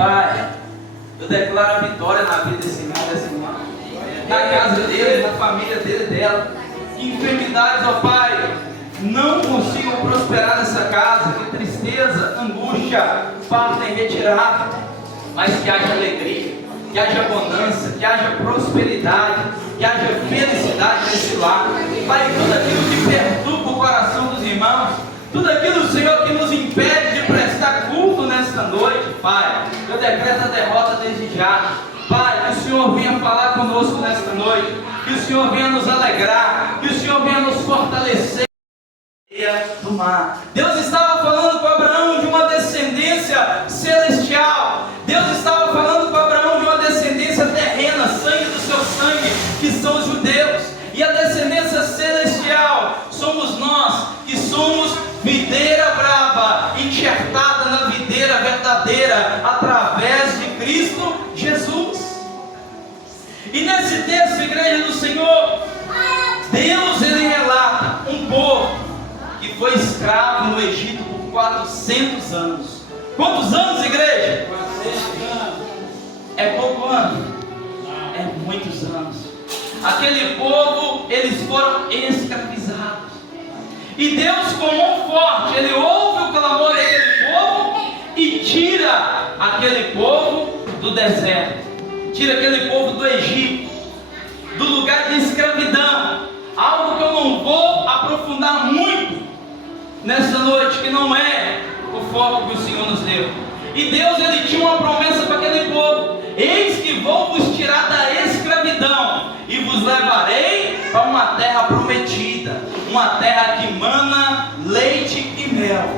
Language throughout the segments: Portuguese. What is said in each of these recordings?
Pai, eu declaro a vitória na vida desse irmão, dessa irmã, na casa dele, na família dele, dela. Que enfermidades, ó Pai, não consigam prosperar nessa casa. Que tristeza, angústia, parta em retirada, mas que haja alegria, que haja abundância, que haja prosperidade, que haja felicidade nesse lar. Pai, tudo aquilo que perturba o coração dos irmãos, tudo aquilo, Senhor, que nos impede de prestar culto nesta noite, Pai, eu decreto a derrota desde já. Pai, que o Senhor venha falar conosco nesta noite, que o Senhor venha nos alegrar, que o Senhor venha nos fortalecer do mar. Deus estava falando com Abraão de uma descendência celestial. Deus estava falando com Abraão de uma descendência terrena, sangue do seu sangue, que são os judeus. E a descendência celestial somos nós, que somos videira brava, enxertada na videira verdadeira, através de Cristo Jesus. E nesse texto, igreja do Senhor, Deus, ele relata um povo que foi escravo no Egito por 400 anos. Quantos anos, igreja? 400 anos. É pouco ano? É muitos anos. Aquele povo, eles foram escravizados. E Deus, com mão forte, ele ouve o clamor daquele povo e tira aquele povo do deserto, tira aquele povo do Egito, do lugar de escravidão. Algo que eu não vou aprofundar muito nessa noite, que não é o foco que o Senhor nos deu. E Deus, ele tinha uma promessa para aquele povo: eis que vou vos tirar da escravidão e vos levarei para uma terra prometida, uma terra que mana leite e mel.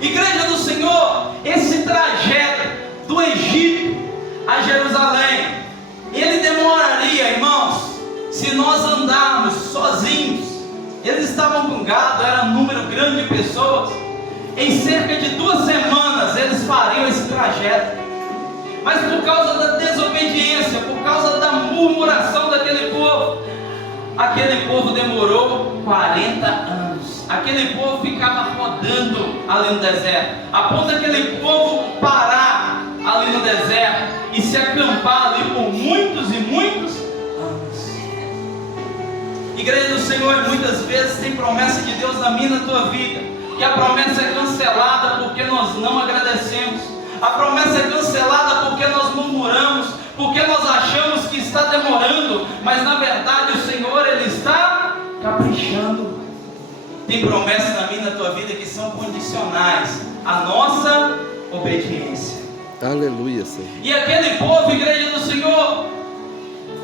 Igreja do Senhor, esse trajeto do Egito a Jerusalém, ele demoraria, irmãos, se nós andarmos sozinhos. Eles estavam com gado, era um número grande de pessoas. Em cerca de 2 semanas eles fariam esse trajeto. Mas por causa da desobediência, por causa da murmuração daquele povo, aquele povo demorou 40 anos. Aquele povo ficava rodando ali no deserto, a ponto daquele povo parar ali no deserto e se acampar ali por muitos e muitos anos. Igreja do Senhor, muitas vezes tem promessa de Deus na minha e na tua vida, que a promessa é cancelada porque nós não agradecemos. A promessa é cancelada porque nós murmuramos, porque nós achamos que está demorando, mas na verdade o Senhor, ele está caprichando. Tem promessas na minha e na tua vida que são condicionais à nossa obediência. Aleluia, Senhor. E aquele povo, igreja do Senhor,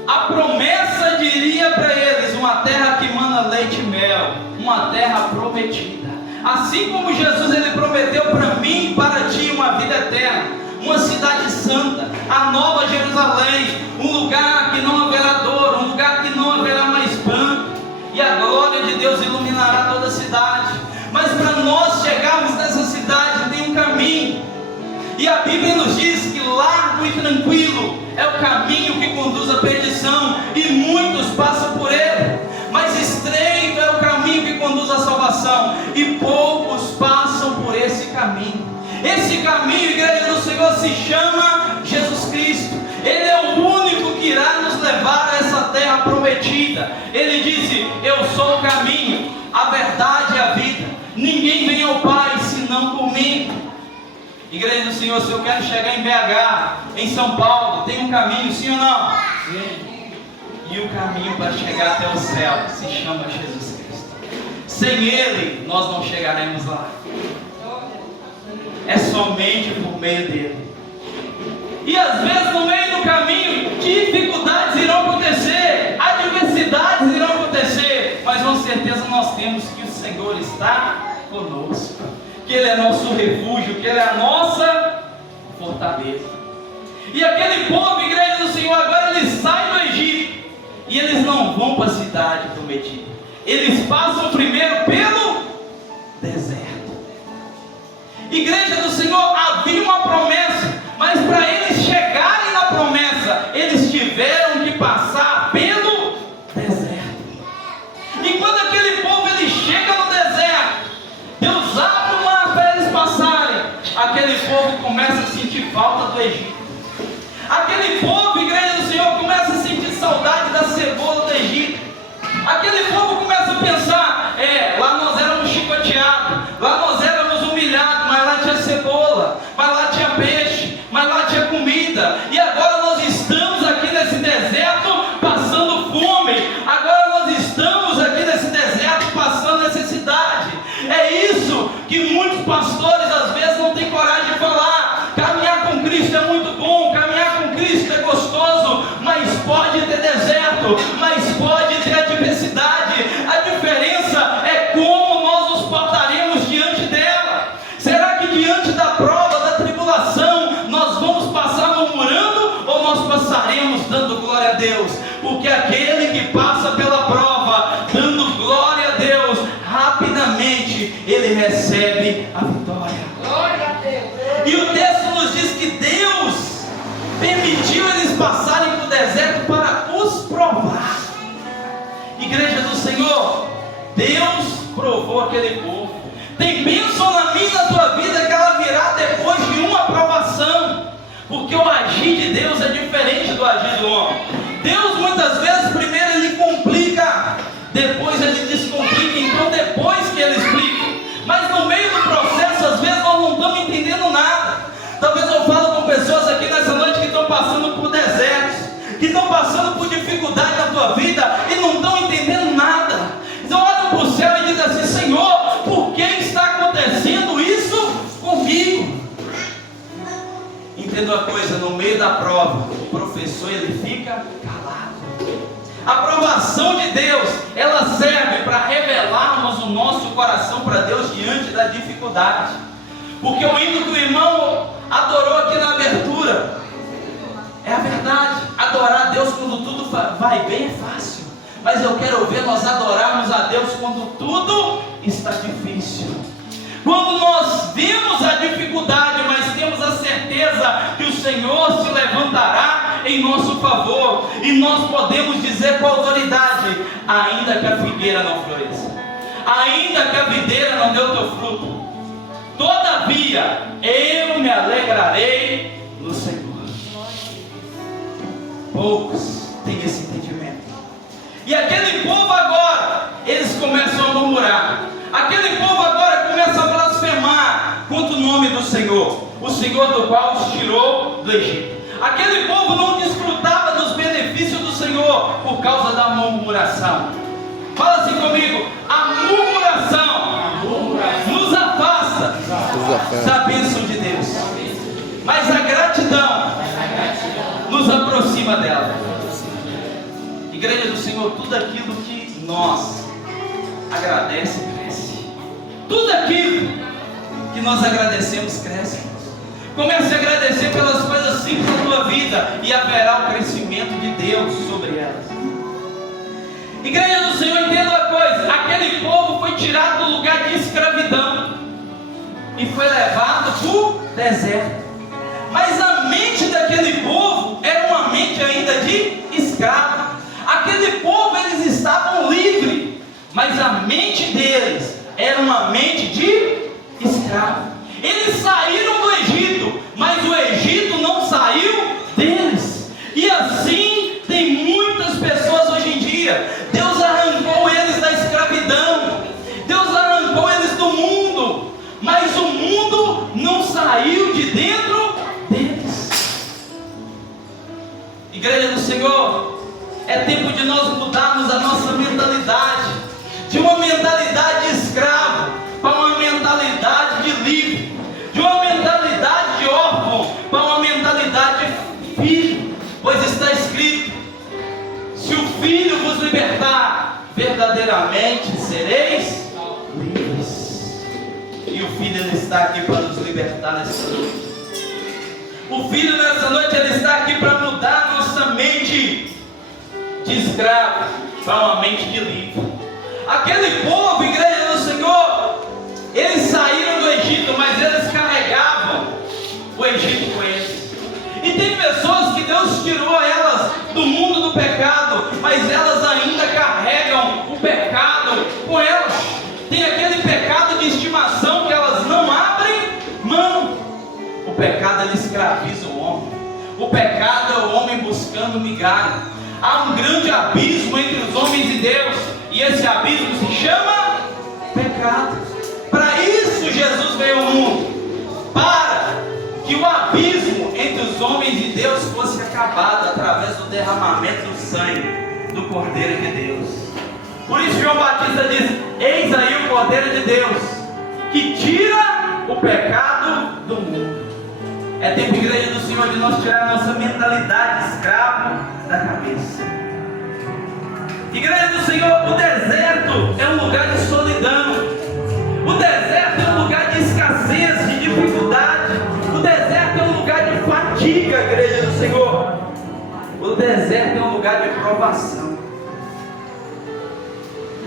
a promessa diria para eles uma terra que mana leite e mel, uma terra prometida. Assim como Jesus, ele prometeu para mim e para ti uma vida eterna, uma cidade santa, a nova Jerusalém, um lugar que não haverá dor, um lugar que não haverá mais pranto, e a glória de Deus iluminará toda a cidade. Mas para nós chegarmos nessa cidade tem um caminho, e a Bíblia nos diz que largo e tranquilo é o caminho que conduz à perdição, e muitos passam por ele, mas estreito é o caminho que conduz à salvação, e poucos passam por esse caminho. Esse caminho, igreja do Senhor, se chama Jesus Cristo. Ele é o único que irá nos levar a essa terra prometida. Ele disse: eu sou o caminho, a verdade e a vida. Ninguém vem ao Pai senão por mim. Igreja do Senhor, se eu quero chegar em BH, em São Paulo, tem um caminho, sim ou não? Sim. E o caminho para chegar até o céu se chama Jesus Cristo. Sem Ele, nós não chegaremos lá. É somente por meio dele. E às vezes no meio do caminho, dificuldades irão acontecer, adversidades irão acontecer, mas com certeza nós temos que o Senhor está conosco, que Ele é nosso refúgio, que Ele é a nossa fortaleza. E aquele povo, igreja do Senhor, agora eles saem do Egito, e eles não vão para a cidade prometida, eles passam primeiro pelo deserto. Igreja do Senhor, havia uma promessa, mas para eles chegarem na promessa, eles tiveram que passar pelo deserto. E quando aquele povo ele chega no deserto, Deus abre o mar para eles passarem. Aquele povo começa a sentir falta do Egito. Aquele povo, igreja do Senhor, começa a sentir saudade da cebola do Egito. Aquele povo começa a pensar, lá nós éramos chicoteados, lá nós éramos humilhados, mas lá tinha cebola, mas lá tinha peixe, mas lá tinha comida, e agora nós estamos aqui nesse deserto passando fome, agora nós estamos aqui nesse deserto passando necessidade. É isso que muitos pastores às vezes não têm coragem de falar. Caminhar com Cristo é muito bom, caminhar com Cristo é gostoso, mas pode ter deserto, mas pode ter adversidade. A diferença é como nós nos portaremos diante dela. Será que diante da prova, da tribulação, nós vamos passar murmurando ou nós passaremos dando glória a Deus? Porque aquele que passa pela prova dando glória a Deus, rapidamente ele recebe a vitória. Glória a Deus. E o texto nos diz que Deus permitiu eles passarem por deserto para os provar. Igreja do Senhor, Deus provou aquele povo. Tem bênção na minha e na tua vida que ela virá depois de uma provação, porque o agir de Deus é diferente do agir do homem. Deus muitas vezes primeiro ele complica, depois ele descomplica, então depois que ele explica. Mas no meio do processo, às vezes nós não estamos entendendo nada. Talvez eu falo com pessoas aqui nessa noite que estão passando por desertos, que estão passando por dificuldade na tua vida e não estão entendendo nada. Então olham para o céu e dizem assim: Senhor, por que está acontecendo isso comigo? Entenda uma coisa, no meio da prova, o professor ele fica calado. A aprovação de Deus, ela serve para revelarmos o nosso coração para Deus diante da dificuldade. Porque o hino que o irmão adorou aqui na abertura, é a verdade. Adorar a Deus quando tudo vai bem é fácil, mas eu quero ver nós adorarmos a Deus quando tudo está difícil. Quando nós vemos a dificuldade, mas temos a certeza que o Senhor se levantará em nosso favor, e nós podemos dizer com autoridade: ainda que a figueira não floresça, ainda que a videira não dê o teu fruto, todavia eu me alegrarei no Senhor. Poucos têm esse entendimento. E aquele povo agora, eles começam a murmurar. Aquele povo agora começa a blasfemar contra o nome do Senhor, o Senhor do qual os tirou do Egito. Aquele povo não desfrutava dos benefícios do Senhor por causa da murmuração. Fala assim comigo: a murmuração nos afasta da bênção de Deus, mas a gratidão nos aproxima dela. Igreja do Senhor, tudo aquilo que nós agradecemos cresce. Tudo aquilo que nós agradecemos cresce. Comece a agradecer pelas coisas simples da tua vida e haverá o crescimento de Deus sobre elas. Igreja do Senhor, entenda uma coisa: aquele povo foi tirado do lugar de escravidão e foi levado para o deserto. Mas a mente daquele povo era uma mente ainda de escravo. Aquele povo, eles estavam livres, mas a mente deles era uma mente de escravo. Eles saíram do Egito, mas o Egito não saiu deles. E assim tem muitas pessoas hoje em dia. Deus arrancou eles da escravidão, Deus arrancou eles do mundo, mas o mundo não saiu de dentro deles. Igreja do Senhor, é tempo de nós mudarmos a nossa mentalidade, de uma mentalidade de escravo para uma mentalidade de livre, de uma mentalidade de órfão para uma mentalidade de filho. Pois está escrito: se o Filho vos libertar, verdadeiramente sereis livres. E o Filho, ele está aqui para nos libertar nessa noite. O Filho nessa noite, ele está aqui para mudar a nossa mente de escravo para uma mente de livre. Aquele povo, igreja do Senhor, eles saíram do Egito, mas eles carregavam o Egito com eles. E tem pessoas que Deus tirou elas do mundo do pecado, mas elas ainda carregam o pecado com elas. Tem aquele pecado de estimação que elas não abrem mão. O pecado, ele escraviza o homem. buscando migalha. Há um grande abismo entre os homens e Deus, e esse abismo se chama pecado. Para isso Jesus veio ao mundo, para que o abismo entre os homens e Deus fosse acabado através do derramamento do sangue do Cordeiro de Deus. Por isso João Batista diz: eis aí o Cordeiro de Deus, que tira o pecado do mundo. É tempo, igreja do Senhor, de nós tirar a nossa mentalidade escrava da cabeça. Igreja do Senhor, o deserto é um lugar de solidão. O deserto é um lugar de escassez, de dificuldade. O deserto é um lugar de fadiga, igreja do Senhor. O deserto é um lugar de provação.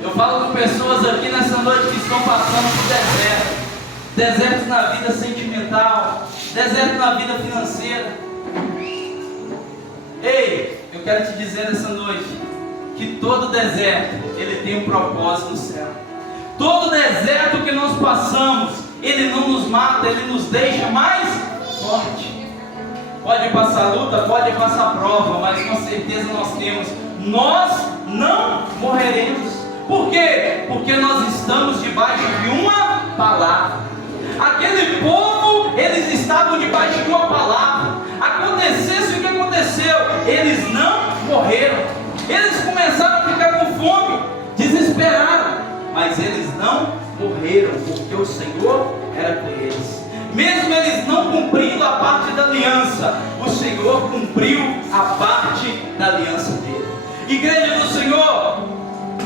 Eu falo com pessoas aqui nessa noite que estão passando por deserto. Desertos na vida sentimental, deserto na vida financeira. Ei, eu quero te dizer nessa noite que todo deserto, ele tem um propósito no céu. Todo deserto que nós passamos, ele não nos mata, ele nos deixa mais forte. Pode passar luta, pode passar prova, mas com certeza nós não morreremos. Por quê? Porque nós estamos debaixo de uma palavra. Aquele povo, eles estavam debaixo de uma palavra. Acontecesse o que aconteceu, eles não morreram. Eles começaram a ficar com fome, desesperaram, mas eles não morreram, porque o Senhor era com eles. Mesmo eles não cumprindo a parte da aliança, o Senhor cumpriu a parte da aliança dele. Igreja do Senhor,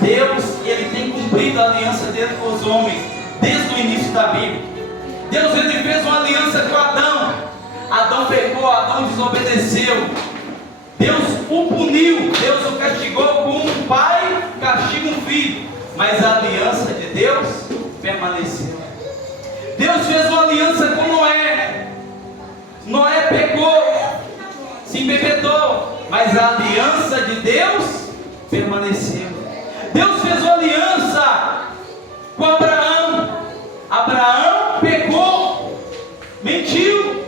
Deus, ele tem cumprido a aliança dele com os homens desde o início da Bíblia. Deus, ele fez uma aliança com Adão. Adão pecou, Adão desobedeceu. Deus o puniu, Deus o castigou como um pai castiga um filho. Mas a aliança de Deus permaneceu. Deus fez uma aliança com Noé. Noé pecou, se embebedou, mas a aliança de Deus permaneceu. Deus fez uma aliança com Abraão. Abraão pecou, mentiu,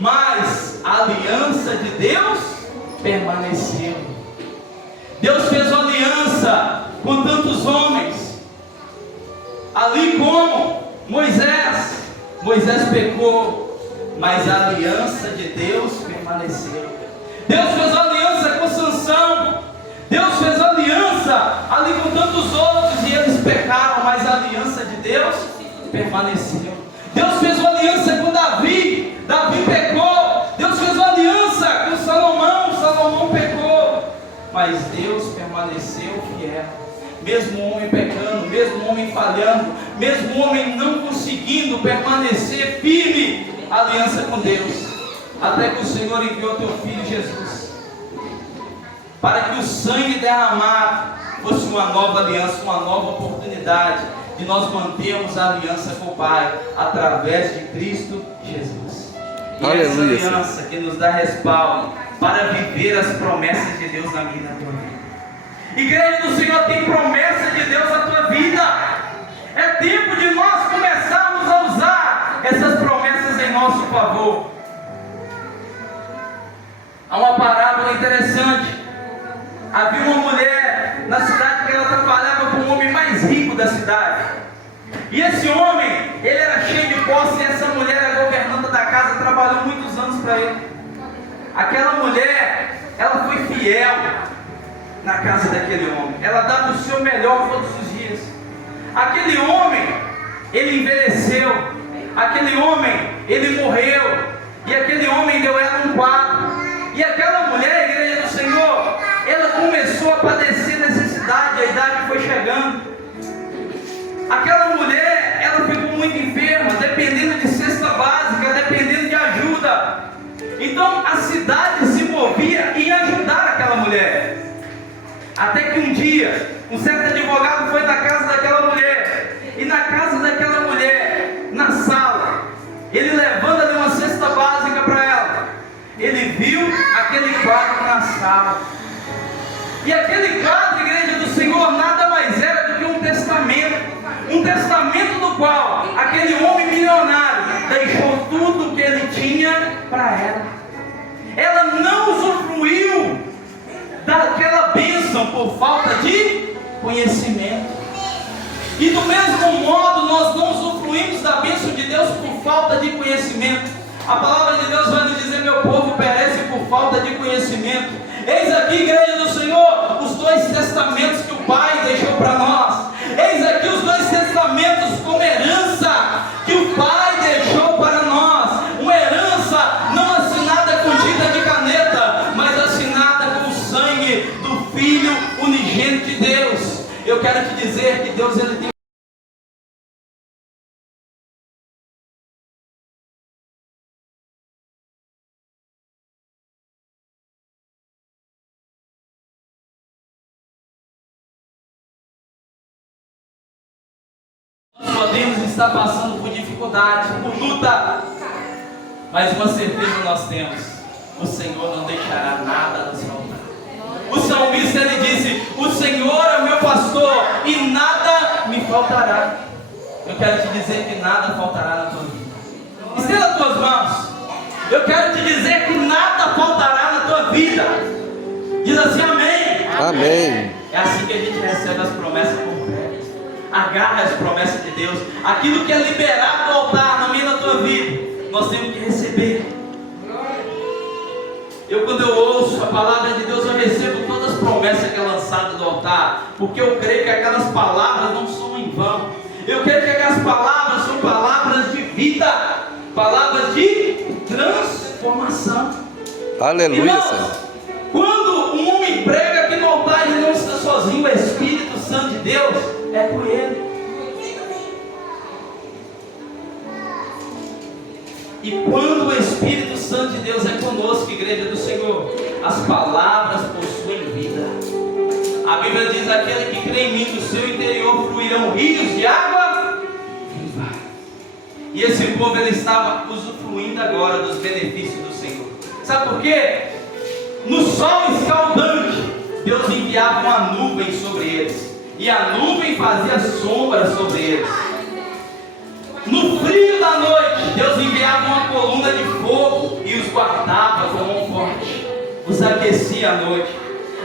mas a aliança de Deus permaneceu. Deus fez uma aliança com tantos homens, ali como Moisés. Moisés pecou, mas a aliança de Deus permaneceu. Deus fez uma aliança com Sansão. Deus fez aliança ali com tantos outros e eles pecaram, mas a aliança de Deus permaneceu. Deus fez uma aliança com Davi. Davi pecou. Deus fez uma aliança com Salomão. Salomão pecou, mas Deus permaneceu fiel. Mesmo o homem pecando, mesmo o homem falhando, mesmo o homem não conseguindo permanecer firme, a aliança com Deus, até que o Senhor enviou teu Filho Jesus, para que o sangue derramado fosse uma nova aliança, uma nova oportunidade de nós mantermos a aliança com o Pai, através de Cristo Jesus. E aleluia, essa aliança que nos dá respaldo para viver as promessas de Deus na vida da tua vida. Igreja do Senhor, tem promessa de Deus na tua vida. É tempo de nós começarmos a usar essas promessas em nosso favor. Há uma parábola interessante. Havia uma mulher na cidade que ela trabalhava com o homem mais rico da cidade. E esse homem, ele era cheio de posse, e essa mulher era governanta da casa, trabalhou muitos anos para ele. Aquela mulher, ela foi fiel na casa daquele homem. Ela dava o seu melhor todos os dias. Aquele homem, ele envelheceu. Aquele homem, ele morreu. E aquele homem deu ela um quadro. E aquela mulher, igreja do Senhor, ela começou a padecer necessidade. A idade foi chegando. Aquela mulher, ela ficou muito enferma, dependendo de cesta básica, dependendo de ajuda. Então a cidade se movia em ajudar aquela mulher. Até que um dia, um certo advogado foi na casa daquela mulher. E na casa daquela mulher, na sala, ele levando ali uma cesta básica para ela, ele viu aquele quadro na sala. E aquele quadro, igreja do Senhor, nada mais era do que um testamento. Um testamento no qual aquele homem milionário deixou tudo que ele tinha para ela. Ela não usufruiu por falta de conhecimento. E do mesmo modo, nós não usufruímos da bênção de Deus por falta de conhecimento. A palavra de Deus vai nos dizer: meu povo perece por falta de conhecimento. Eis aqui, igreja do Senhor, os 2 testamentos que o Pai deixou para nós. Eis aqui os 2 testamentos como herança que o Pai deixou para nós. Uma herança não assinada com tinta de caneta, mas assinada com o sangue do Filho unigênito de Deus. Eu quero te dizer que Deus, Ele tem podemos estar passando por dificuldade, por luta, mas uma certeza nós temos: o Senhor não deixará nada nos faltar. O salmista, ele disse: o Senhor é o meu pastor e nada me faltará. Eu quero te dizer que nada faltará na tua vida. Estenda as tuas mãos. Eu quero te dizer que nada faltará na tua vida. Diz assim: amém. Amém. É assim que a gente recebe as promessas concretas. Agarra as promessas de Deus. Aquilo que é liberado do altar na minha e na tua vida, nós temos que receber. Quando eu ouço a palavra de Deus, eu recebo todas as promessas que é lançada do altar, porque eu creio que aquelas palavras não são em vão. Eu creio que aquelas palavras são palavras de vida, palavras de transformação. Aleluia, Irmãos, Senhor. quando um homem prega aqui no altar, ele não está sozinho. O Espírito Santo de Deus é com ele. E quando o Espírito Santo de Deus é conosco, igreja do Senhor, as palavras possuem vida. A Bíblia diz: aquele que crê em mim, do seu interior fluirão rios de água viva. E esse povo, ele estava usufruindo agora dos benefícios do Senhor. Sabe por quê? No sol escaldante, Deus enviava uma nuvem sobre eles, e a nuvem fazia sombra sobre eles. No frio da noite, Deus enviava uma coluna de fogo e os guardava com mão forte, os aquecia à noite.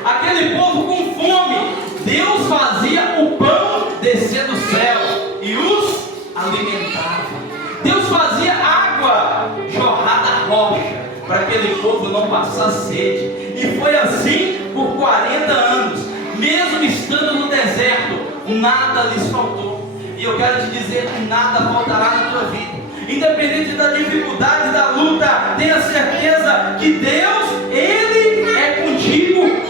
Aquele povo com fome, Deus fazia o pão descer do céu e os alimentava. Deus fazia água jorrar da rocha para aquele povo não passar sede. E foi assim por 40 anos, mesmo estando no deserto, nada lhes faltou. E eu quero te dizer que nada faltará na tua vida. Independente da dificuldade, da luta, tenha certeza que Deus, Ele é contigo.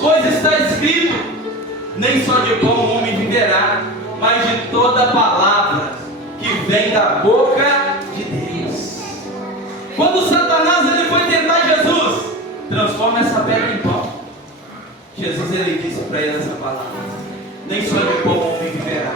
Pois está escrito: nem só de pão o homem viverá, mas de toda palavra que vem da boca de Deus. Quando Satanás ele foi tentar Jesus: transforma essa pedra em pão. Jesus, ele disse para ele essa palavra: nem só de pão o homem viverá,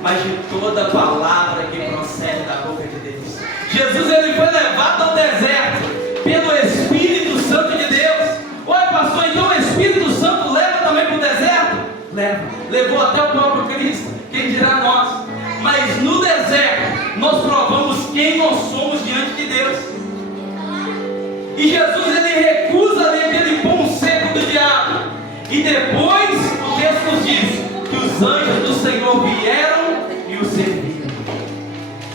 mas de toda palavra que procede da boca de Deus. Jesus, ele foi levado ao deserto pelo Espírito Santo de Deus. Oi, pastor, então o Espírito Santo leva também para o deserto? Leva. Levou até o próprio Cristo, quem dirá nós. Mas no deserto nós provamos quem nós somos diante de Deus. E Jesus, ele recusa ali aquele pão seco do diabo. E depois o texto nos diz que os anjos do Senhor vieram e o serviram.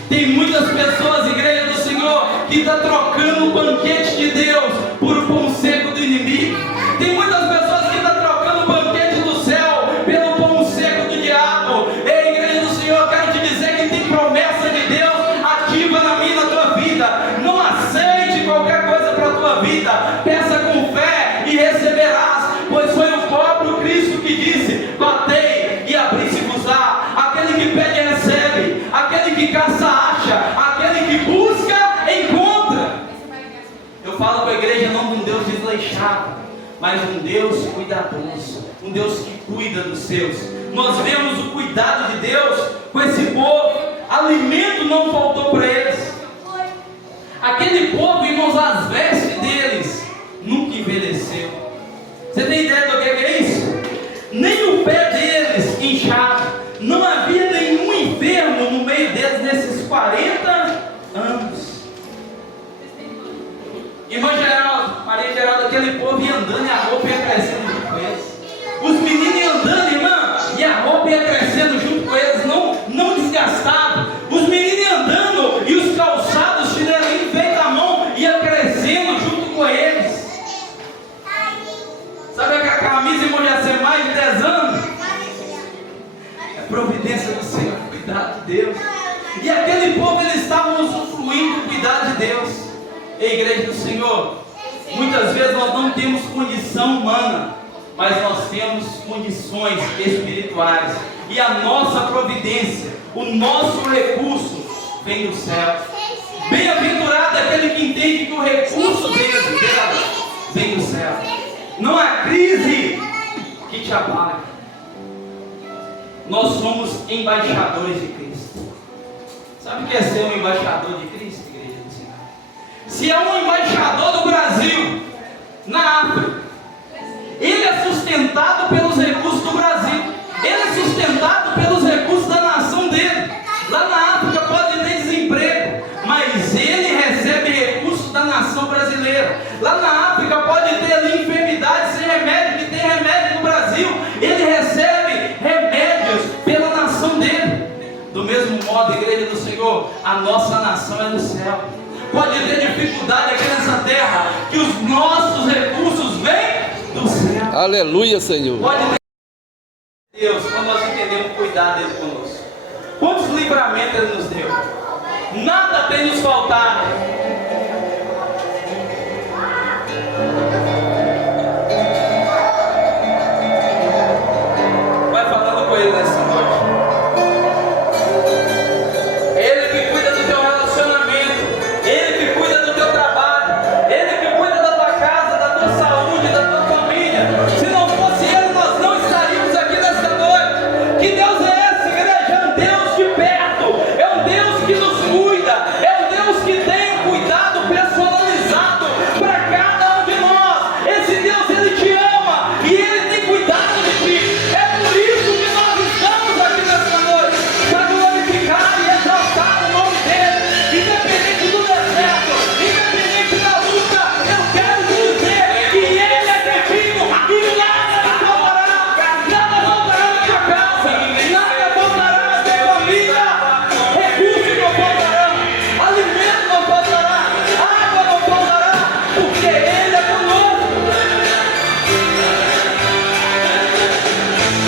Tem muitas pessoas, igreja do Senhor, que está trocando o banquete de Deus por o pão seco do inimigo. Tem muitas pessoas que estão trocando o banquete do céu pelo pão seco do diabo. Ei, igreja do Senhor, eu quero te dizer que tem promessa de Deus ativa na minha e na tua vida. Não aceite qualquer coisa para a tua vida. Peça com fé e receberás, pois foi o próprio Cristo que disse: batei e abri-se-vos-á. Aquele que pede recebe, aquele que caça acha, aquele que busca encontra. Eu falo com a igreja não de um Deus desleixado, mas um Deus cuidadoso, um Deus que cuida dos seus. Nós vemos o cuidado de Deus com esse povo. Alimento não faltou para eles. Aquele povo, irmãos, as vestes deles nunca envelheceu. Você tem ideia do que é isso? Nem o pé deles inchava. Não havia nenhum enfermo no meio deles nesses 40 anos. Irmã Geraldo, Maria Geraldo, aquele povo ia andando e a roupa ia crescendo junto com eles. providência do Senhor, cuidado de Deus. E aquele povo, eles estavam usufruindo do cuidado de Deus. Ei, igreja do Senhor, muitas vezes nós não temos condição humana, mas nós temos condições espirituais. E a nossa providência, o nosso recurso vem do céu. Bem-aventurado aquele que entende que o recurso dele vem do céu. Não há crise que te abale. Nós somos embaixadores de Cristo. Sabe o que é ser um embaixador de Cristo, igreja do Senhor? Se é um embaixador do Brasil na África, ele é sustentado pelos recursos do Brasil. Ele é sustentado pelos recursos da nação dele. Lá na África pode ter desemprego, mas ele recebe recursos da nação brasileira. Lá na África pode ter ali enfermidade sem remédio, que tem remédio no Brasil. Ele recebe remédios pela nação dele. Do mesmo modo, igreja do Senhor, a nossa nação é do céu. Pode ter dificuldade aqui nessa terra, que os nossos recursos vêm do céu. Aleluia, Senhor. Pode ter Deus, quando nós entendemos cuidar dele conosco. Quantos livramentos ele nos deu? Nada tem nos faltado. Vai falando com ele nessa noite. Ele que cuida do teu relacionamento, ele que cuida do teu trabalho, ele que cuida da tua casa, da tua saúde, da tua família. Se não fosse ele, nós não estaríamos aqui nesta noite. Que Deus é esse, igreja? É um Deus de perto, é um Deus que nos cuida, é um Deus que tem um cuidado personalizado para cada um de nós. Esse Deus, ele te ama e ele tem cuidado de ti. É por isso que nós estamos aqui nesta noite, para glorificar e exaltar o nome dele. Independente do deserto, independente da luta, eu quero te dizer que ele é contigo e nada te faltará. Nada faltará na tua casa, nada faltará na tua família. Recursos não faltarão, alimento não faltará, água não faltará, porque ele é conosco.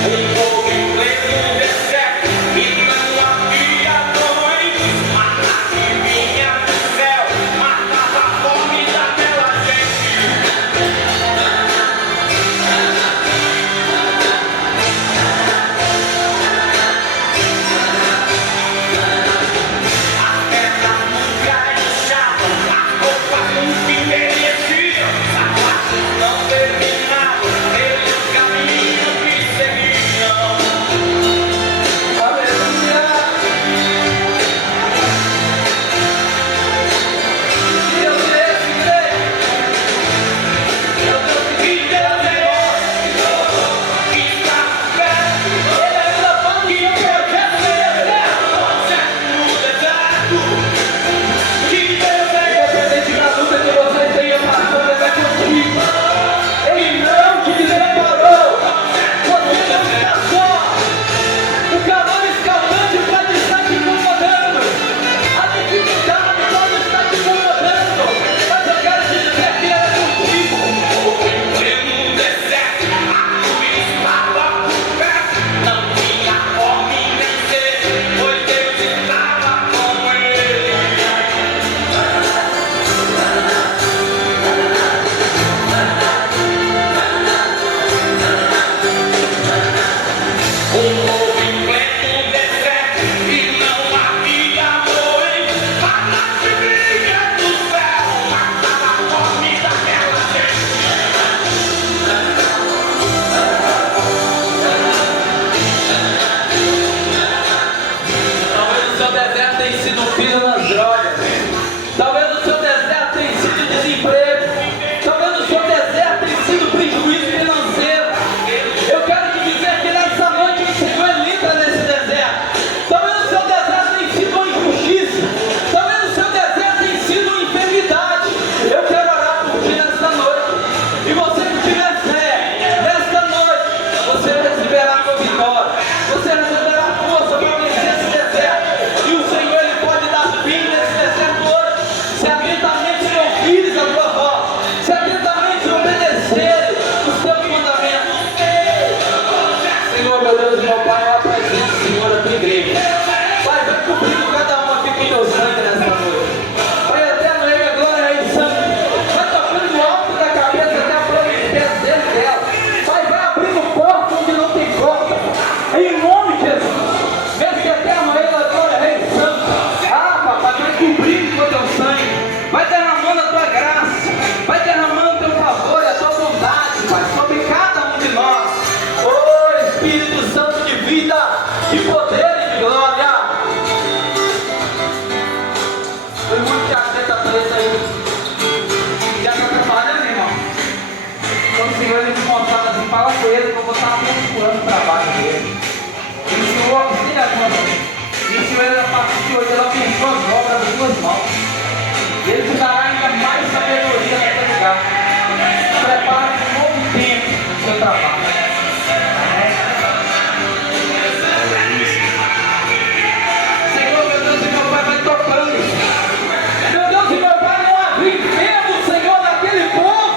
Um povo em pleno deserto e não havia noite. Maná que vinha do céu, matava a fome daquela gente. A terra nunca inchava, a roupa nunca envelhecia, sapatos não terminavam pelo caminho que seguiam. Aleluia! Deus é esse, igreja. E Deus é esse que está perto. Ele ainda fala que o projeto dele é certo. No deserto, que Deus é Independente da luta que você tenha passado, ele é contigo. Ele não te desamparou. Você não está só. O calor escaldante pode estar te incomodando. A dificuldade pode estar te incomodando. Mas eu quero te dizer que ele é contigo. pleno deserto, a luz estava por perto. Não tinha fome nem sede, pois Deus estava com ele. Um povo em pleno deserto e não havia noite. Maná que vinha do céu, matava a fome daquela gente. Talvez o seu deserto tenha sido um filho nas drogas. Talvez o seu deserto tenha sido desemprego. Talvez o seu deserto tenha sido prejuízo financeiro. Eu quero te dizer que nessa noite o Senhor é livre nesse deserto. Talvez o seu deserto tenha sido uma injustiça. Talvez o seu deserto tenha sido uma enfermidade. Eu quero orar por ti nesta noite. E você que tiver fé, nesta noite, você receberá a sua vitória. Você receberá força para vencer esse deserto. E o Senhor, ele pode dar fim nesse deserto hoje. Se atentamente não ouvires a tua voz, se atentamente obedecerem os teus mandamentos. Senhor, meu Deus e meu Pai, eu apresento, Senhor, e poder e de glória. Foi muito que a gente preta aí. Já está trabalhando, irmão. Então o Senhor ele me mostrava assim, fala com ele que eu vou estar abençoando o trabalho dele. E o Senhor, sim, as mãos. E o Senhor, a partir de hoje, ele abençoa as obras das suas mãos. E ele te dará ainda mais sabedoria nesse lugar. Prepare um novo tempo no seu trabalho. Senhor, meu Deus e meu Pai, vai tocando. Meu Deus e meu Pai, não havia enfermo, Senhor, naquele povo.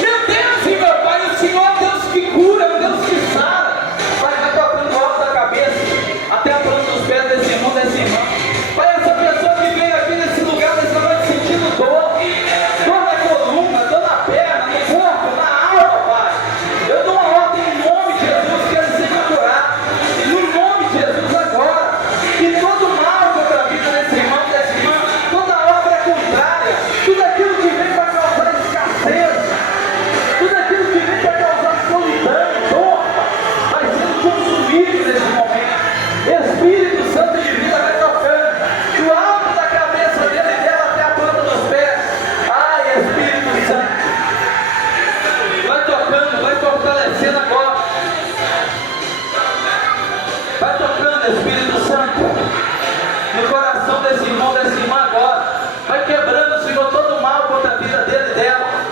Meu Deus e meu Pai, o Senhor é Deus que cura, é Deus que sara. Vai tocando do alto da cabeça até a planta dos pés desse irmão, dessa irmã. Pai, essa pessoa que veio aqui nesse lugar, nessa noite, sentindo dor na coluna, dor na perna, no corpo, na alma, Pai. Eu dou uma ordem em nome de Jesus, que ele seja curado. No nome de Jesus agora. E todo mal contra a vida desse irmão, dessa irmã, toda obra contrária, tudo aquilo que vem para causar escassez, tudo aquilo que vem para causar solidão, dor, vai sendo consumido nesse momento. Espírito Santo de vida vai tocando do alto da cabeça dele e dela até a planta dos pés. Ai, Espírito Santo, vai tocando, vai fortalecendo agora. Vai tocando, Espírito Santo, no coração desse irmão, dessa irmã agora. Vai quebrando, Senhor, todo o mal contra a vida dele e dela.